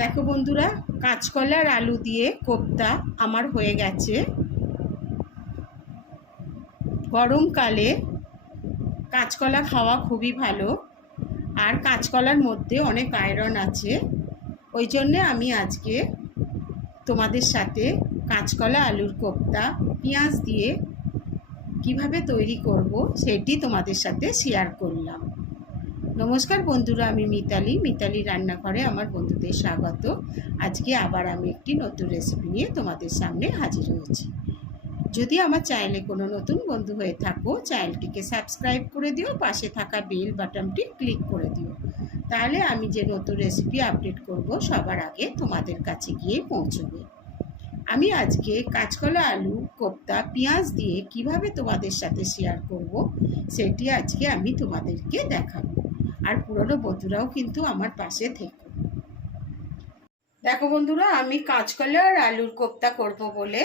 দেখো বন্ধুরা, কাঁচকলার আলু দিয়ে কোপ্তা আমার হয়ে গেছে। গরমকালে কাঁচকলা খাওয়া খুবই ভালো, আর কাঁচকলার মধ্যে অনেক আয়রন আছে। ওই জন্যে আমি আজকে তোমাদের সাথে কাঁচকলা আলুর কোপ্তা পেঁয়াজ দিয়ে কিভাবে তৈরি করব সেটি তোমাদের সাথে শেয়ার করলাম। নমস্কার বন্ধুরা, আমি মিতালি রান্নাঘরে আমার বন্ধুদের স্বাগত। আজকে আবার আমি একটি নতুন রেসিপি নিয়ে তোমাদের সামনে হাজির হয়েছি। যদি আমার চ্যানেলে কোনো নতুন বন্ধু হয়ে থাকো, চ্যানেলটিকে সাবস্ক্রাইব করে দিও, পাশে থাকা বেল বাটনটি ক্লিক করে দিও। তাহলে আমি যে নতুন রেসিপি আপডেট করব সবার আগে তোমাদের কাছে গিয়ে পৌঁছবে। আমি আজকে কাঁচকলা আলু কোপ্তা পেঁয়াজ দিয়ে কিভাবে তোমাদের সাথে শেয়ার করব সেটি আজকে আমি তোমাদেরকে দেখাবো। আর পুরনো বন্ধুরাও কিন্তু আমার পাশে থেকো। দেখো বন্ধুরা, আমি কাঁচকলা আর আলুর কোপ্তা করব বলে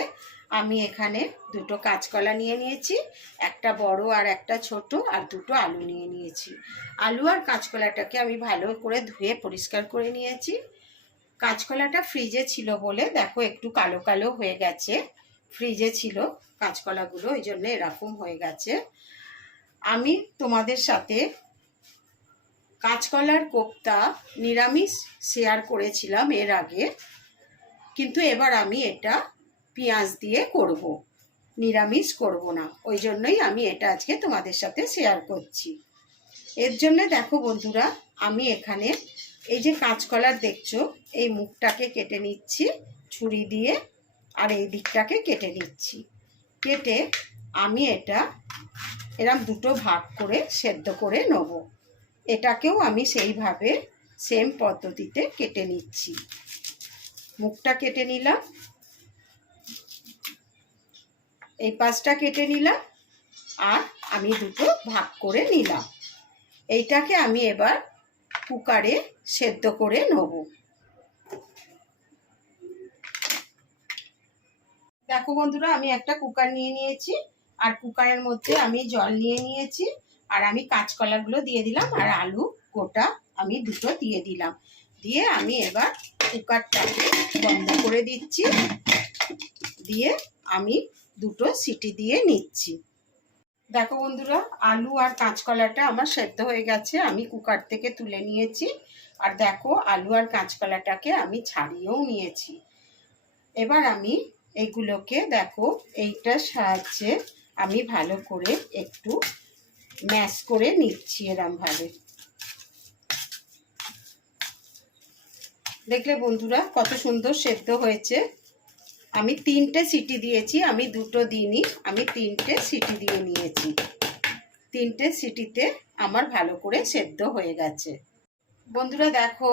আমি এখানে দুটো কাঁচকলা নিয়ে নিয়েছি, একটা বড় আর একটা ছোট, আর দুটো আলু নিয়ে নিয়েছি। আলু আর কাঁচকলাটাকে আমি ভালো করে ধুয়ে পরিষ্কার করে নিয়েছি। কাঁচকলাটা ফ্রিজে ছিল বলে দেখো একটু কালো কালো হয়ে গেছে। ফ্রিজে ছিল কাঁচকলাগুলো, ওই জন্য এরকম হয়ে গেছে। আমি তোমাদের সাথে কাঁচকলার কোপ্তা নিরামিষ শেয়ার করেছিলাম এর আগে, কিন্তু এবার আমি এটা পেঁয়াজ দিয়ে করব, নিরামিষ করব না। ওই জন্যই আমি এটা আজকে তোমাদের সাথে শেয়ার করছি। এর জন্য দেখো বন্ধুরা, আমি এখানে এই যে কাঁচকলার দেখছো, এই মুখটাকে কেটে নিচ্ছি ছুরি দিয়ে, আর এই দিকটাকে কেটে নিচ্ছি। কেটে আমি এটা এরকম দুটো ভাগ করে সেদ্ধ করে নেব। এটাকেও আমি সেইভাবে সেম পদ্ধতিতে কেটে নিচ্ছি। মুখটা কেটে নিলাম, এই পাশটা কেটে নিলাম, আর আমি দুটো ভাগ করে নিলাম। এইটাকে আমি এবার কুকারে সেদ্ধ করে নেব। দেখো বন্ধুরা, আমি একটা কুকার নিয়ে নিয়েছি, আর কুকারের মধ্যে আমি জল নিয়ে নিয়েছি, আর আমি কাঁচকলাগুলো দিয়ে দিলাম, আর আলু গোটা আমি দুটো দিয়ে দিলাম। দিয়ে আমি এবার কুকারটাকে বন্ধ করে দিচ্ছি, দিয়ে আমি দুটো সিটি দিয়ে নিচ্ছি। দেখো বন্ধুরা, আলু আর কাঁচকলাটা আমার সেদ্ধ হয়ে গেছে, আমি কুকার থেকে তুলে নিয়েছি। আর দেখো আলু আর কাঁচকলাটাকে আমি ছাড়িয়েও নিয়েছি। এবার আমি এগুলোকে দেখো এইটার সাহায্যে আমি ভালো করে একটু ম্যাশ করে নিচ্ছি এরমভাবে। দেখলে বন্ধুরা কত সুন্দর সেদ্ধ হয়েছে। আমি তিনটে সিটি দিয়েছি, আমি দুটো দিইনি, আমি তিনটে সিটি দিয়ে নিয়েছি। তিনটে সিটিতে আমার ভালো করে সেদ্ধ হয়ে গেছে। বন্ধুরা দেখো,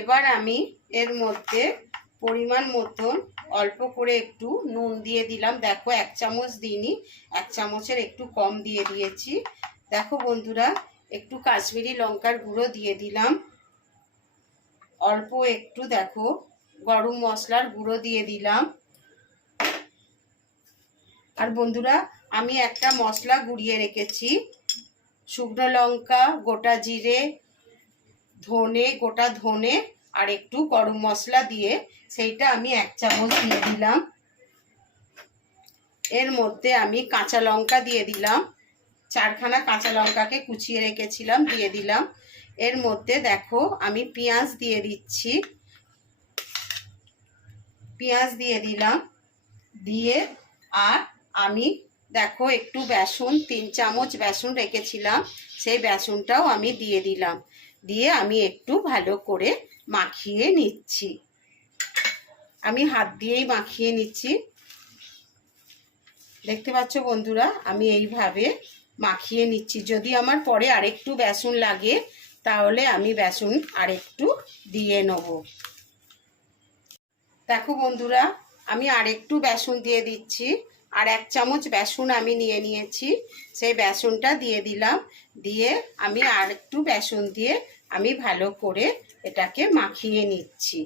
এবার আমি এর মধ্যে পরিমাণ মতন অল্প করে একটু নুন দিয়ে দিলাম। দেখো 1 চামচ দিইনি, 1 চামচের একটু কম দিয়ে দিয়েছি। দেখো বন্ধুরা, একটু কাশ্মীরি লঙ্কার গুঁড়ো দিয়ে দিলাম, অল্প একটু দেখো গরম মশলার গুঁড়ো দিয়ে দিলাম। আর বন্ধুরা, আমি একটা মশলা গুঁড়িয়ে রেখেছি, শুকনো লঙ্কা, গোটা জিরে, ধনে, গোটা ধনে আর একটু গরম মশলা দিয়ে সেইটা আমি 1 চামচ দিয়ে দিলাম। এর মধ্যে আমি কাঁচা লঙ্কা দিয়ে দিলাম, 4খানা কাঁচা লঙ্কাকে কুচিয়ে রেখেছিলাম, দিয়ে দিলাম। এর মধ্যে দেখো আমি পেঁয়াজ দিয়ে দিচ্ছি, পেঁয়াজ দিয়ে দিলাম। দিয়ে আর আমি দেখো একটু বেসন, 3 চামচ বেসন রেখেছিলাম, সেই বেসনটাও আমি দিয়ে দিলাম। দিয়ে আমি একটু ভালো করে মাখিয়ে নিচ্ছি। আমি হাত দিয়েই মাখিয়ে নিচ্ছি। দেখতে পাচ্ছ বন্ধুরা, আমি এইভাবে মাখিয়ে নিচ্ছি। যদি আমার পরে আরেকটু বেসন লাগে তাহলে আমি বেসন আরেকটু দিয়ে নেব। দেখো বন্ধুরা, আমি আরেকটু বেসন দিয়ে দিচ্ছি, আর 1 চামচ বেসন আমি নিয়ে নিয়েছি, সেই বেসনটা দিয়ে দিলাম। দিয়ে আমি আরেকটু বেসন দিয়ে আমি ভালো করে এটাকে মাখিয়ে নিচ্ছি।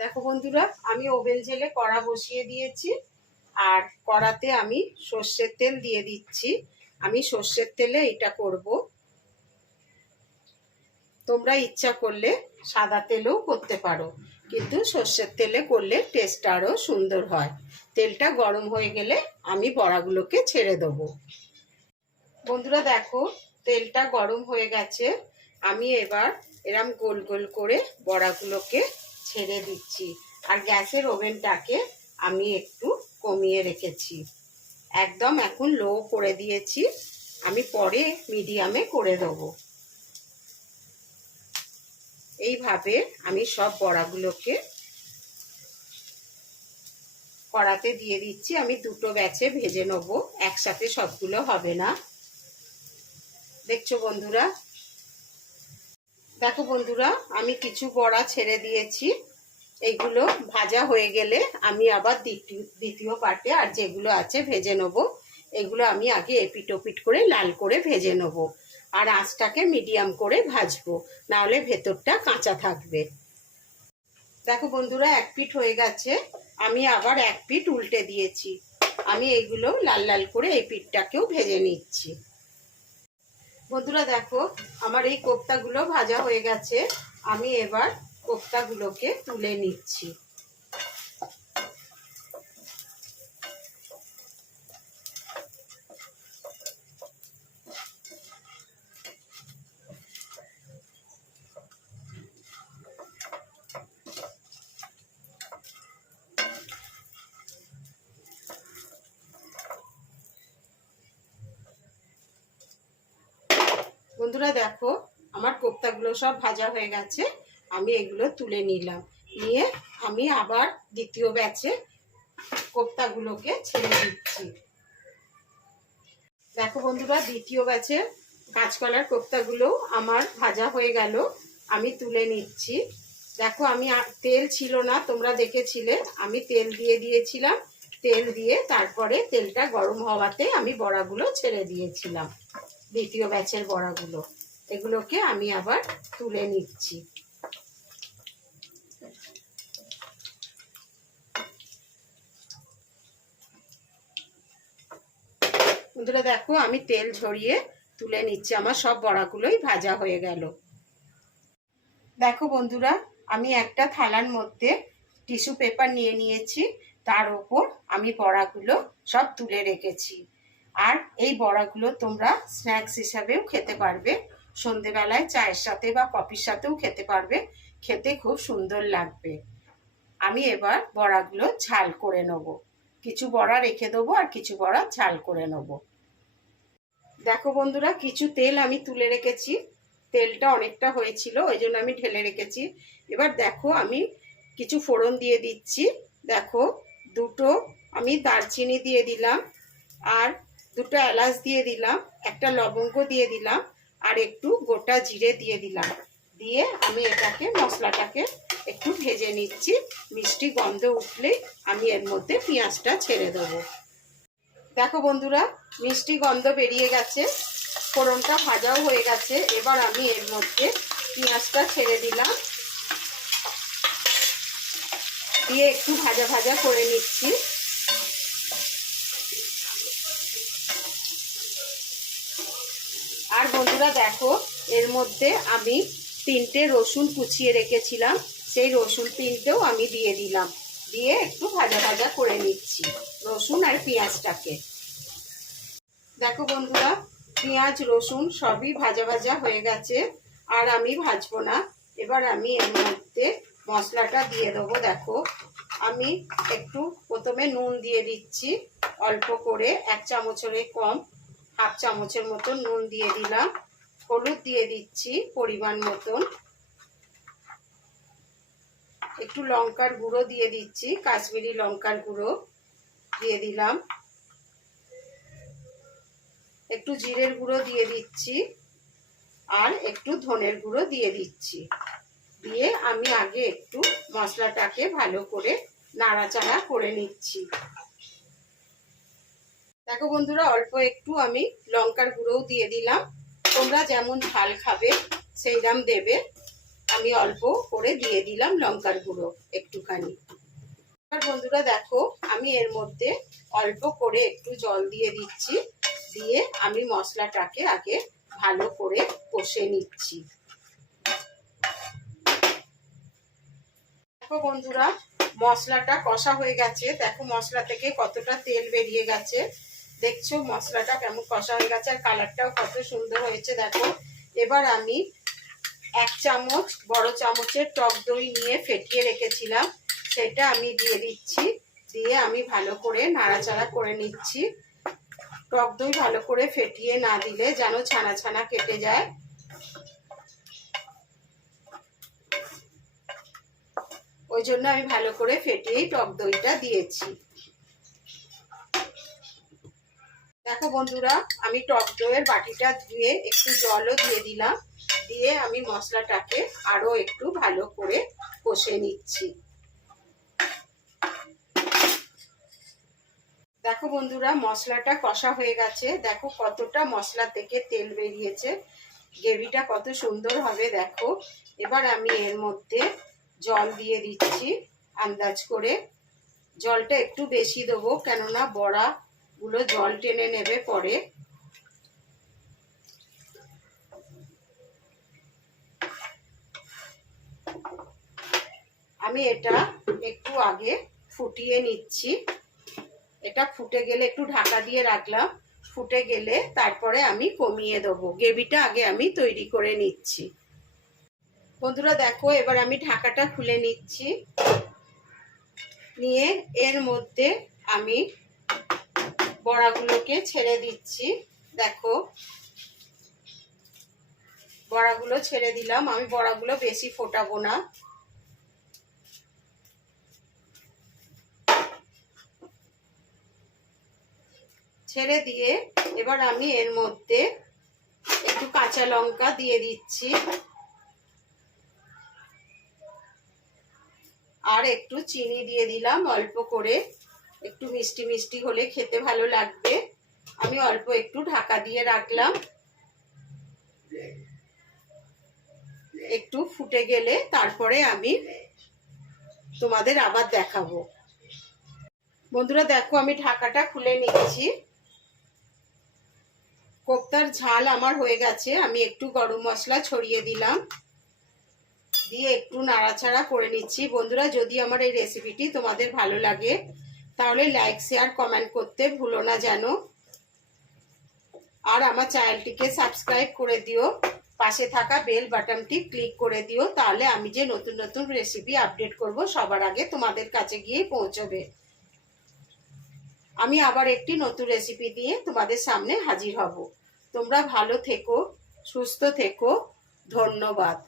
দেখো বন্ধুরা, আমি ওভেন জেলে কড়া বসিয়ে দিয়েছি, আর কড়াতে আমি সর্ষের তেল দিয়ে দিচ্ছি। আমি সর্ষের তেলে এটা করব। তোমরা ইচ্ছা করলে সাদা তেলেও করতে পারো, কিন্তু সর্ষের তেলে করলে টেস্ট আরও সুন্দর হয়। তেলটা গরম হয়ে গেলে আমি বড়াগুলোকে ছেড়ে দেবো। বন্ধুরা দেখো, তেলটা গরম হয়ে গেছে। আমি এবার এরম গোল গোল করে বড়াগুলোকে ছেড়ে দিচ্ছি। আর গ্যাসের ওভেনটাকে আমি একটু কমিয়ে রেখেছি, একদম এখন লো করে দিয়েছি। আমি পরে মিডিয়ামে করে দেবো। এইভাবে আমি সব বড়াগুলোকে কড়াতে দিয়ে দিচ্ছি। আমি দুটো ব্যাচে ভেজে নেব, একসাথে সবগুলো হবে না। দেখছো বন্ধুরা? দেখো বন্ধুরা, আমি কিছু বড়া ছেড়ে দিয়েছি। এইগুলো ভাজা হয়ে গেলে আমি আবার দ্বিতীয় পার্টে আর যেগুলো আছে ভেজে নেব। এগুলো আমি আগে এপিট ওপিট করে লাল করে ভেজে নেব, আর আঁচটাকে মিডিয়াম করে ভাজবো, নাহলে ভেতরটা কাঁচা থাকবে। দেখো বন্ধুরা, এক পিঠ হয়ে গেছে। আমি আবার এক পিঠ উল্টে দিয়েছি। আমি এইগুলো লাল লাল করে এই পিঠটাকেও ভেজে নিচ্ছি। বন্ধুরা দেখো, আমার এই কোপ্তাগুলো ভাজা হয়ে গেছে। আমি এবার কোপ্তাগুলোকে তুলে নিচ্ছি। বন্ধুরা দেখো, আমার কোপ্তাগুলো সব ভাজা হয়ে গেছে। আমি এগুলো তুলে নিলাম। নিয়ে আমি আবার দ্বিতীয় ব্যাচে কোপ্তাগুলোকে ছেড়ে দিচ্ছি। দেখো বন্ধুরা, দ্বিতীয় ব্যাচে কাঁচকলার কোপ্তাগুলো আমার ভাজা হয়ে গেল। আমি তুলে নিচ্ছি। দেখো, আমি তেল ছিল না, তোমরা দেখেছিলে আমি তেল দিয়ে দিয়েছিলাম। তেল দিয়ে তারপরে তেলটা গরম হওয়াতে আমি বড়াগুলো ছেড়ে দিয়েছিলাম, দ্বিতীয় ব্যাচের বড়াগুলো। এগুলোকে আমি আবার তুলে নিচ্ছি। বন্ধুরা দেখো, আমি তেল ঝরিয়ে তুলে নিচ্ছি। আমার সব বড়াগুলোই ভাজা হয়ে গেল। দেখো বন্ধুরা, আমি একটা থালার মধ্যে টিস্যু পেপার নিয়ে নিয়েছি। তার ওপর আমি বড়াগুলো সব তুলে রেখেছি। আর এই বড়াগুলো তোমরা স্ন্যাক্স হিসাবেও খেতে পারবে, সন্ধেবেলায় চায়ের সাথে বা কফির সাথেও খেতে পারবে। খেতে খুব সুন্দর লাগবে। আমি এবার বড়াগুলো ঝাল করে নেব। কিছু বড়া রেখে দেবো আর কিছু বড়া ঝাল করে নেব। দেখো বন্ধুরা, কিছু তেল আমি তুলে রেখেছি। তেলটা অনেকটা হয়েছিল, ওই জন্য আমি ঢেলে রেখেছি। এবার দেখো, আমি কিছু ফোড়ন দিয়ে দিচ্ছি। দেখো, দুটো আমি দারচিনি দিয়ে দিলাম, আর দুটো এলাচ দিয়ে দিলাম, একটা লবঙ্গ দিয়ে দিলাম, আর একটু গোটা জিরে দিয়ে দিলাম। দিয়ে আমি এটাকে মশলাটাকে একটু ভেজে নিচ্ছি। মিষ্টি গন্ধ উঠলেই আমি এর মধ্যে পেঁয়াজটা ছেড়ে দেবো। দেখো বন্ধুরা, মিষ্টি গন্ধ বেরিয়ে গেছে, ফোড়নটা ভাজাও হয়ে গেছে। এবার আমি এর মধ্যে পেঁয়াজটা ছেড়ে দিলাম, দিয়ে একটু ভাজা ভাজা করে নিচ্ছি। আর বন্ধুরা দেখো, এর মধ্যে আমি 3টে রসুন কুচিয়ে রেখেছিলাম, সেই রসুন 3টেও আমি দিয়ে দিলাম। দিয়ে একটু ভাজা ভাজা করে নিচ্ছি রসুন আর পেঁয়াজটাকে। দেখো বন্ধুরা, পেঁয়াজ রসুন সবই ভাজা ভাজা হয়ে গেছে, আর আমি ভাজবো না। এবার আমি এর মধ্যে মশলাটা দিয়ে দেবো। দেখো, আমি একটু প্রথমে নুন দিয়ে দিচ্ছি, অল্প করে, 1 চামচের কম, হাফ চামচের মতন নুন দিয়ে দিলাম। হলুদ দিয়ে দিচ্ছি পরিমাণ মতন, একটু লঙ্কার গুঁড়ো দিয়ে দিচ্ছি, কাশ্মীরি লঙ্কার গুঁড়ো দিয়ে দিলাম, একটু জিরের গুঁড়ো দিয়ে দিচ্ছি, আর একটু ধনের গুঁড়ো দিয়ে দিচ্ছি। দিয়ে আমি আগে একটু মশলাটাকে ভালো করে নাড়াচাড়া করে নিচ্ছি। দেখো বন্ধুরা, অল্প একটু আমি লঙ্কার গুঁড়োও দিয়ে দিলাম। তোমরা যেমন ঝাল খাবে সেইরকম দেবে। আমি অল্প করে দিয়ে দিলাম লঙ্কার গুঁড়ো একটুখানি। এবার বন্ধুরা দেখো, আমি এর মধ্যে অল্প করে একটু জল দিয়ে দিচ্ছি। দিয়ে আমি মশলাটাকে আগে ভালো করে কষে নিচ্ছি। দেখো বন্ধুরা, মশলাটা কষা হয়ে গেছে। দেখো মশলা থেকে কতটা তেল বেরিয়ে গেছে। দেখছো মশলাটা কেমন কষা হয়ে গেছে, আর কালারটাও কত সুন্দর হয়েছে। দেখো এবার আমি 1 চামচ বড় চামচের টক দই নিয়ে ফেটিয়ে রেখেছিলাম, সেটা আমি দিয়ে দিচ্ছি। দিয়ে আমি ভালো করে নাড়াচাড়া করে নিচ্ছি। টক দই ভালো করে ফেটিয়ে না দিলে যেন ছানা ছানা কেটে যায়। ওই জন্য আমি ভালো করে ফেটিয়েই টক দইটা দিয়েছি। দেখো বন্ধুরা, আমি টক দইয়ের বাটিটা ধুয়ে একটু জলও দিয়ে দিলাম। দিয়ে আমি মশলাটাকে আরো একটু ভালো করে কষে নিচ্ছি। দেখো বন্ধুরা, মশলাটা কষা হয়ে গেছে। দেখো কতটা মশলা থেকে তেল বেরিয়েছে, গ্রেভিটা কত সুন্দর হবে। দেখো এবার আমি এর মধ্যে জল দিয়ে দিচ্ছি আন্দাজ করে। জলটা একটু বেশি দেবো, কেননা বড়াগুলো জল টেনে নেবে পরে। আমি এটা একটু আগে ফুটিয়ে নিচ্ছি। এটা ফুটে গেলে একটু ঢাকা দিয়ে রাখলাম, ফুটে গেলে তারপরে আমি কমিয়ে দেবো। গ্রেভিটা আগে আমি তৈরি করে নিচ্ছি। বন্ধুরা দেখো, এবার আমি ঢাকাটা খুলে নিচ্ছি। নিয়ে এর মধ্যে আমি বড়াগুলোকে ছেড়ে দিচ্ছি। দেখো বড়াগুলো ছেড়ে দিলাম। আমি বড়াগুলো বেশি ফোটাবো না। ছেড়ে দিয়ে এবার আমি এর মধ্যে একটু কাঁচা লঙ্কা দিয়ে দিচ্ছি, আর একটু চিনি দিয়ে দিলাম অল্প করে। একটু মিষ্টি মিষ্টি হলে খেতে ভালো লাগবে। আমি অল্প একটু ঢাকা দিয়ে রাখলাম। একটু ফুটে গেলে তারপরে আমি তোমাদের আবার দেখাবো। বন্ধুরা দেখো, আমি ঢাকাটা খুলে নিচ্ছি। কোপ্তার ঝাল আমার হয়ে গেছে। আমি একটু গরম মশলা ছড়িয়ে দিলাম, দিয়ে একটু নাড়াচাড়া করে নিচ্ছি। বন্ধুরা, যদি আমার এই রেসিপিটি তোমাদের ভালো লাগে তাহলে লাইক শেয়ার কমেন্ট করতে ভুলো না যেন। আর আমার চ্যানেলটিকে সাবস্ক্রাইব করে দিও, পাশে থাকা বেল বাটনটি ক্লিক করে দিও, তাহলে আমি যে নতুন নতুন রেসিপি আপডেট করব সবার আগে তোমাদের কাছে গিয়ে পৌঁছবে। আমি আবার একটি নতুন রেসিপি দিয়ে তোমাদের সামনে হাজির হব। তোমরা ভালো থেকো, সুস্থ থেকো। ধন্যবাদ।